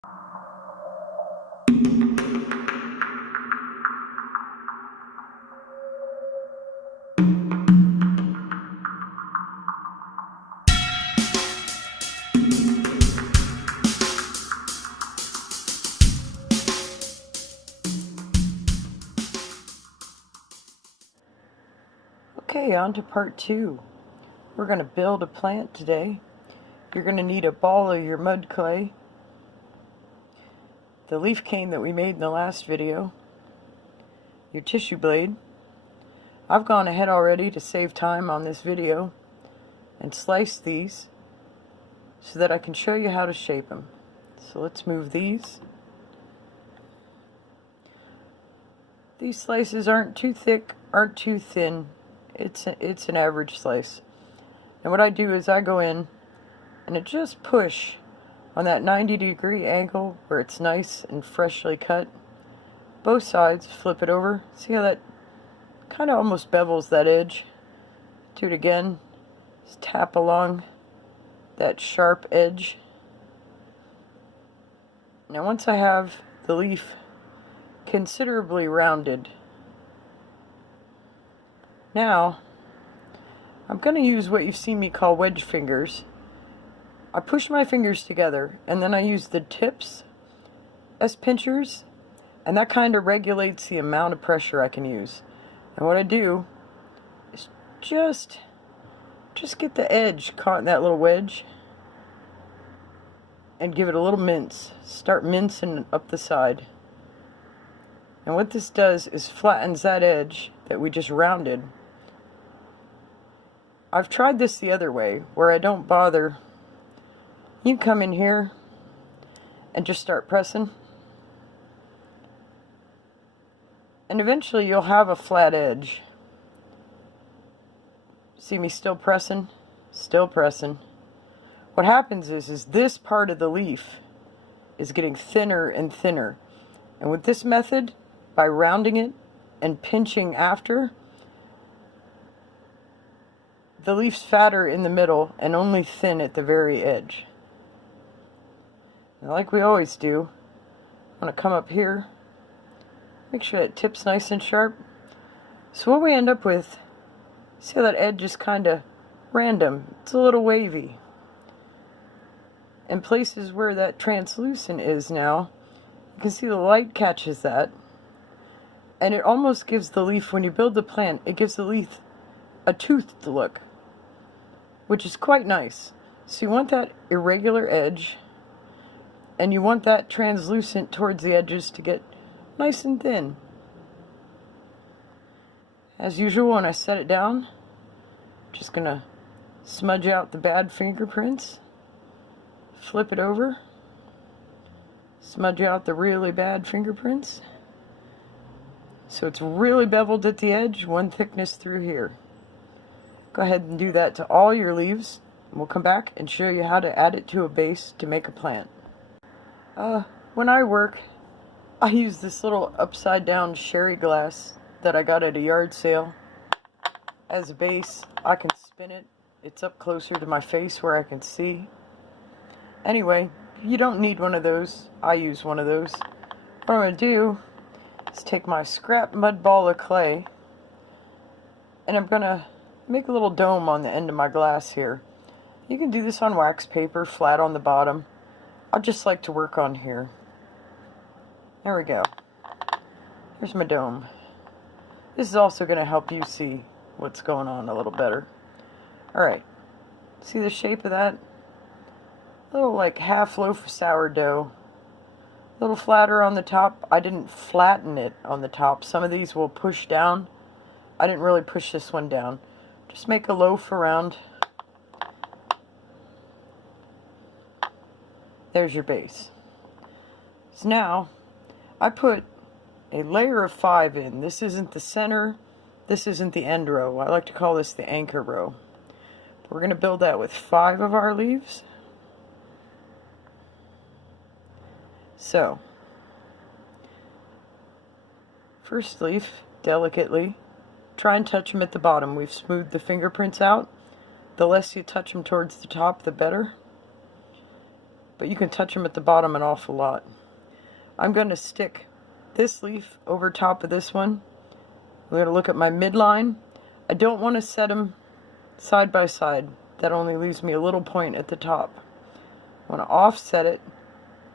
Okay, on to part 2. We're going to build a plant today. You're going to need a ball of your mud clay, the leaf cane that we made in the last video, your tissue blade. I've gone ahead already to save time on this video and sliced these so that I can show you how to shape them. So let's move these. These slices aren't too thick, aren't too thin. It's an average slice. And what I do is I go in and I just push on that 90-degree angle where it's nice and freshly cut. Both sides, flip it over. See how that kind of almost bevels that edge? Do it again. Just tap along that sharp edge. Now once I have the leaf considerably rounded, now I'm going to use what you've seen me call wedge fingers. I push my fingers together and then I use the tips as pinchers, and that kind of regulates the amount of pressure I can use. And what I do is just get the edge caught in that little wedge and give it a little mince. Start mincing up the side. And what this does is flattens that edge that we just rounded. I've tried this the other way, where I don't bother. You come in here and just start pressing. And eventually you'll have a flat edge. See me still pressing? Still pressing. What happens is this part of the leaf is getting thinner and thinner. And with this method, by rounding it and pinching after, the leaf's fatter in the middle and only thin at the very edge. Now, like we always do, I'm going to come up here, make sure that tip's nice and sharp. So what we end up with, see how that edge is kind of random, it's a little wavy. In places where that translucent is now, you can see the light catches that, and it almost gives the leaf, when you build the plant, it gives the leaf a toothed look, which is quite nice. So you want that irregular edge, and you want that translucent towards the edges to get nice and thin. As usual, when I set it down, just gonna smudge out the bad fingerprints, flip it over, smudge out the really bad fingerprints. So it's really beveled at the edge, one thickness through here. Go ahead and do that to all your leaves, and we'll come back and show you how to add it to a base to make a plant. When I work, I use this little upside down sherry glass that I got at a yard sale as a base. I can spin it. It's up closer to my face where I can see. Anyway, you don't need one of those. I use one of those. What I'm going to do is take my scrap mud ball of clay, and I'm going to make a little dome on the end of my glass here. You can do this on wax paper, flat on the bottom. I just like to work on here. There we go. Here's my dome. This is also going to help you see what's going on a little better. Alright, see the shape of that? A little like half loaf of sourdough. A little flatter on the top. I didn't flatten it on the top. Some of these will push down. I didn't really push this one down. Just make a loaf around. There's your base. So now, I put a layer of 5 in. This isn't the center. This isn't the end row. I like to call this the anchor row. We're going to build that with 5 of our leaves. So, first leaf, delicately, try and touch them at the bottom. We've smoothed the fingerprints out. The less you touch them towards the top, the better. but you can touch them at the bottom an awful lot. I'm going to stick this leaf over top of this one. I'm going to look at my midline. I don't want to set them side by side. That only leaves me a little point at the top. I want to offset it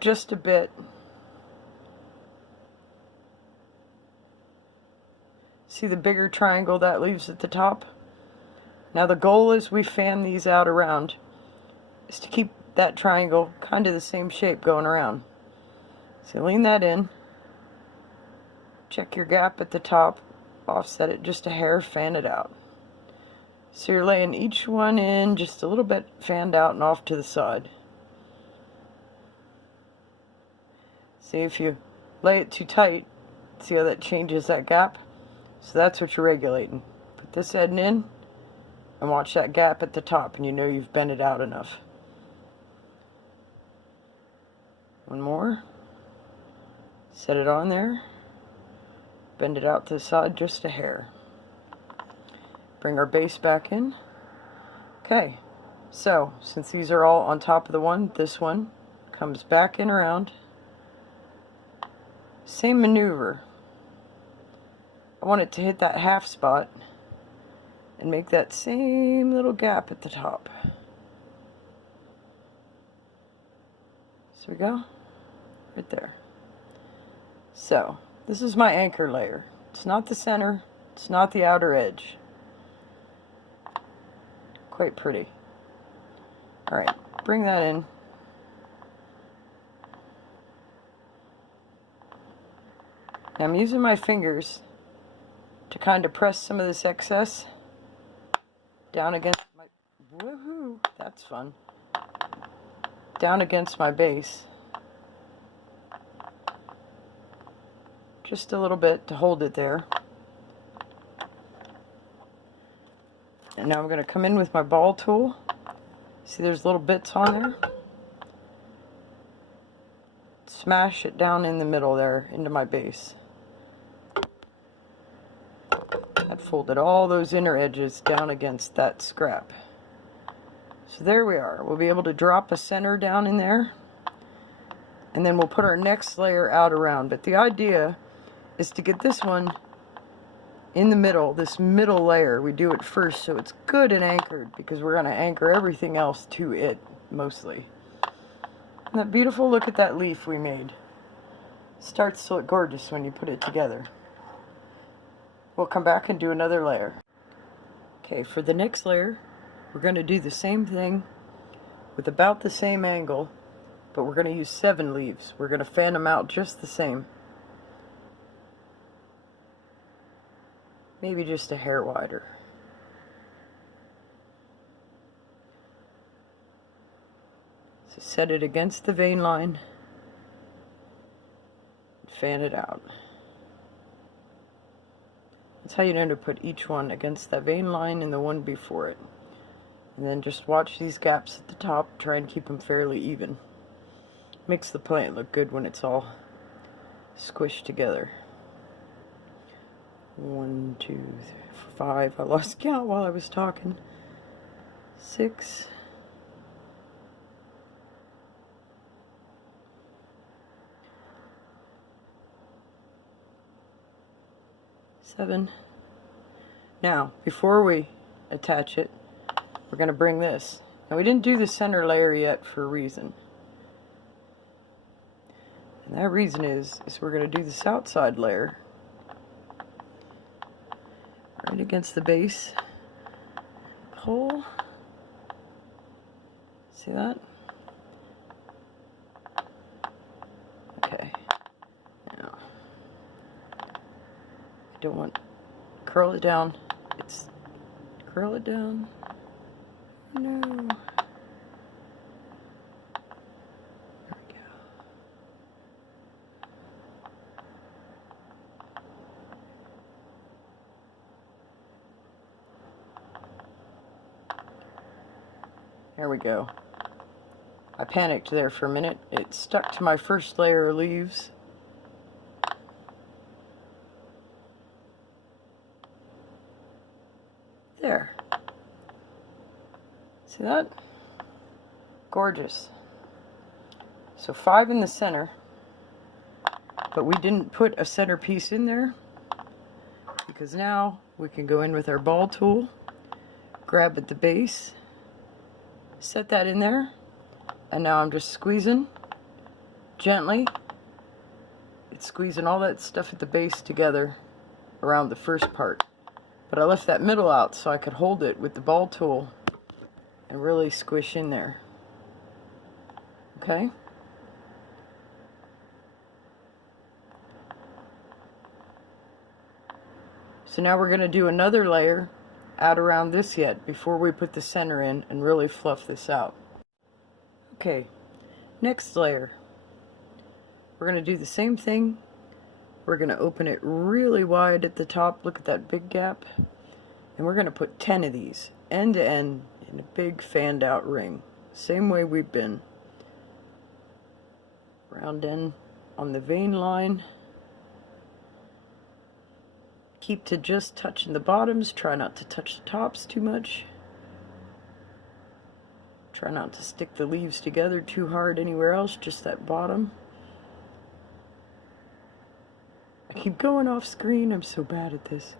just a bit. See the bigger triangle that leaves at the top? Now the goal as we fan these out around is to keep that triangle kind of the same shape going around. So lean that in. Check your gap at the top. Offset it just a hair, fan it out. So you're laying each one in just a little bit fanned out and off to the side. See, if you lay it too tight, see how that changes that gap? So that's what you're regulating. Put this end in and watch that gap at the top, and you know you've bent it out enough. One more. Set it on there. Bend it out to the side just a hair. Bring our base back in. Okay, so since these are all on top of the one, this one comes back in around. Same maneuver. I want it to hit that half spot and make that same little gap at the top. So we go, right there. So, this is my anchor layer. It's not the center, it's not the outer edge. Quite pretty. Alright, bring that in. Now I'm using my fingers to kind of press some of this excess down against my, woohoo, that's fun, down against my base. Just a little bit to hold it there. And now I'm going to come in with my ball tool. See there's little bits on there? Smash it down in the middle there into my base. That folded all those inner edges down against that scrap. So there we are. We'll be able to drop a center down in there, and then we'll put our next layer out around. But the idea is to get this one in the middle, this middle layer. We do it first so it's good and anchored, because we're going to anchor everything else to it mostly. Isn't that beautiful? Look at that leaf we made. Starts to look gorgeous when you put it together. We'll come back and do another layer. Okay, for the next layer, we're going to do the same thing with about the same angle, but we're going to use 7 leaves. We're going to fan them out just the same. Maybe just a hair wider. So set it against the vein line and fan it out. That's how you know to put each one against that vein line and the one before it. And then just watch these gaps at the top, try and keep them fairly even. Makes the plant look good when it's all squished together. 1, 2, 3, 4, 5. I lost count while I was talking. 6. 7. Now, before we attach it, we're going to bring this. Now, we didn't do the center layer yet for a reason. And that reason is we're going to do this outside layer right against the base. Pull. See that? Okay. Now, I don't want curl it down. It's curl it down. No. There we go. There we go. I panicked there for a minute. It stuck to my first layer of leaves. There. See that? Gorgeous. So 5 in the center, but we didn't put a centerpiece in there because now we can go in with our ball tool, grab at the base, set that in there, and now I'm just squeezing gently. It's squeezing all that stuff at the base together around the first part. But I left that middle out so I could hold it with the ball tool and really squish in there. Okay? So now we're going to do another layer out around this yet before we put the center in and really fluff this out. Okay, next layer. We're going to do the same thing. We're going to open it really wide at the top. Look at that big gap. And we're going to put 10 of these end to end in a big fanned out ring. Same way we've been. Round end on the vein line. Keep to just touching the bottoms. Try not to touch the tops too much. Try not to stick the leaves together too hard anywhere else, just that bottom. I keep going off screen. I'm so bad at this.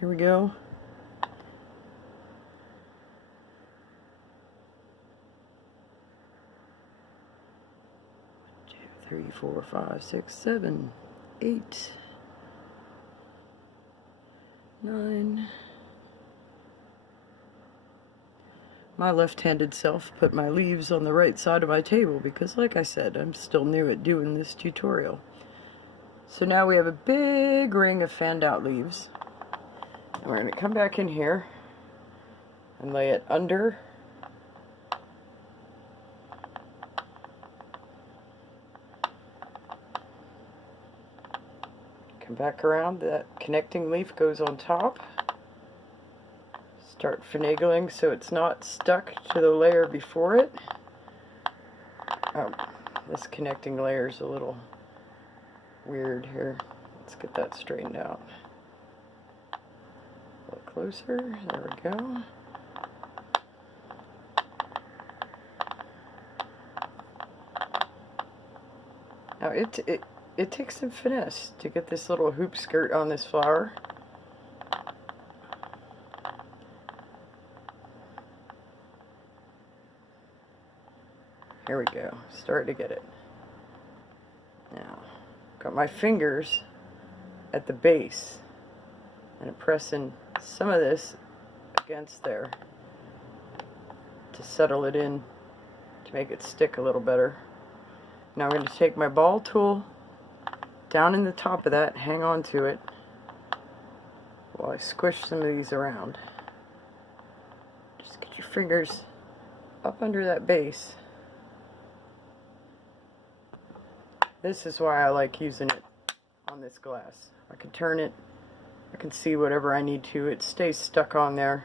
Here we go. 1, 2, 3, 4, 5, 6, 7, 8, 9. My left-handed self put my leaves on the right side of my table because, like I said, I'm still new at doing this tutorial. So now we have a big ring of fanned out leaves. And we're going to come back in here and lay it under. Come back around, that connecting leaf goes on top. Start finagling so it's not stuck to the layer before it. Oh, this connecting layer is a little weird here. Let's get that straightened out. A little closer. There we go. Now it takes some finesse to get this little hoop skirt on this flower. Here we go. Starting to get it. Now, got my fingers at the base and I'm pressing some of this against there to settle it in, to make it stick a little better. Now I'm going to take my ball tool down in the top of that, hang on to it while I squish some of these around. Just get your fingers up under that base. This is why I like using it on this glass. I can turn it, I can see whatever I need to. It stays stuck on there.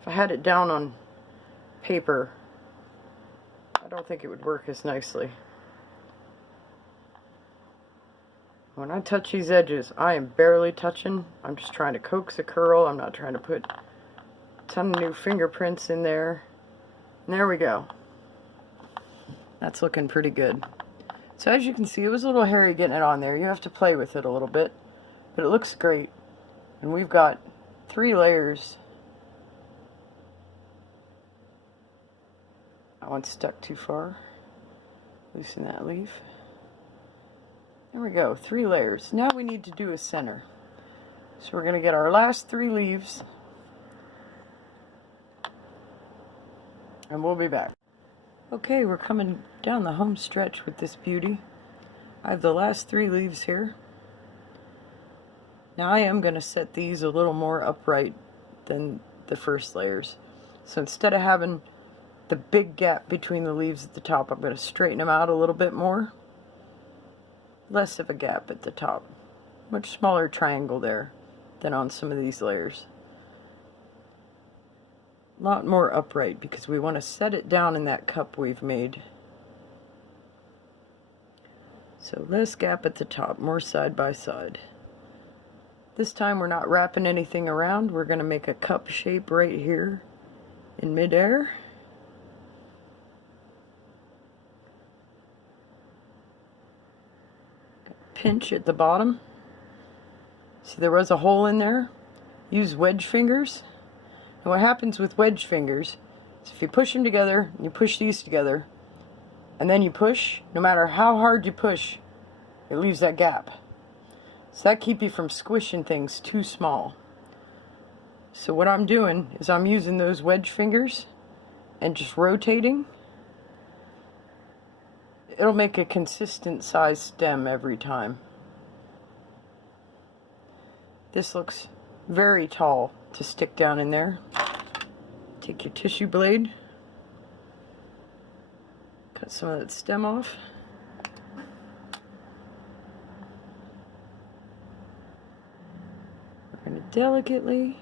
If I had it down on paper, I don't think it would work as nicely. When I touch these edges, I am barely touching. I'm just trying to coax a curl. I'm not trying to put a ton of new fingerprints in there. And there we go. That's looking pretty good. So as you can see, it was a little hairy getting it on there. You have to play with it a little bit, but it looks great. And we've got 3 layers. That one's stuck too far. Loosen that leaf. There we go, 3 layers. Now we need to do a center. So we're going to get our last 3 leaves, and we'll be back. Okay, we're coming down the home stretch with this beauty. I have the last 3 leaves here. Now I am going to set these a little more upright than the first layers. So instead of having the big gap between the leaves at the top, I'm going to straighten them out a little bit more. Less of a gap at the top. Much smaller triangle there than on some of these layers. A lot more upright because we want to set it down in that cup we've made. So less gap at the top, more side by side. This time we're not wrapping anything around. We're going to make a cup shape right here in midair. pinch at the bottom. So there was a hole in there. Use wedge fingers. And what happens with wedge fingers is if you push them together, you push these together, and then you push, no matter how hard you push, it leaves that gap. So that keeps you from squishing things too small. So what I'm doing is I'm using those wedge fingers and just rotating. It'll make a consistent size stem every time. This looks very tall to stick down in there. Take your tissue blade, cut some of that stem off. We're going to delicately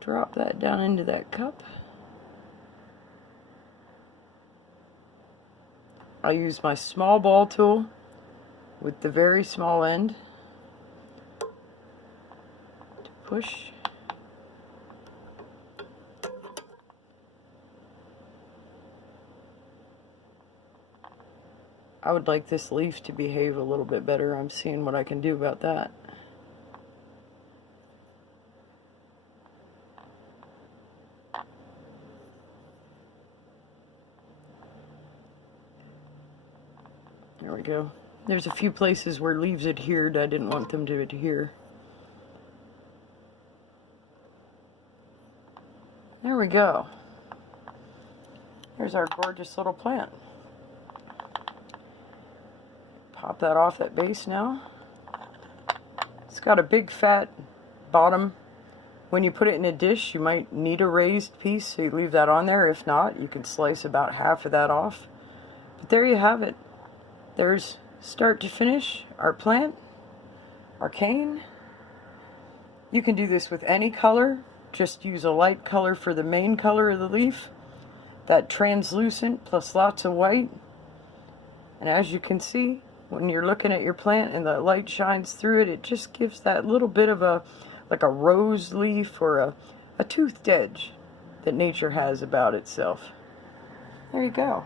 drop that down into that cup. I'll use my small ball tool with the very small end to push. I would like this leaf to behave a little bit better. I'm seeing what I can do about that. There we go. There's a few places where leaves adhered. I didn't want them to adhere. There we go. There's our gorgeous little plant. Pop that off that base now. It's got a big fat bottom. When you put it in a dish, you might need a raised piece, so you leave that on there. If not, you can slice about half of that off. But there you have it. There's start to finish our plant, our cane. You can do this with any color. Just use a light color for the main color of the leaf. That translucent plus lots of white. And as you can see, when you're looking at your plant and the light shines through it, it just gives that little bit of a, like a rose leaf or a toothed edge that nature has about itself. There you go.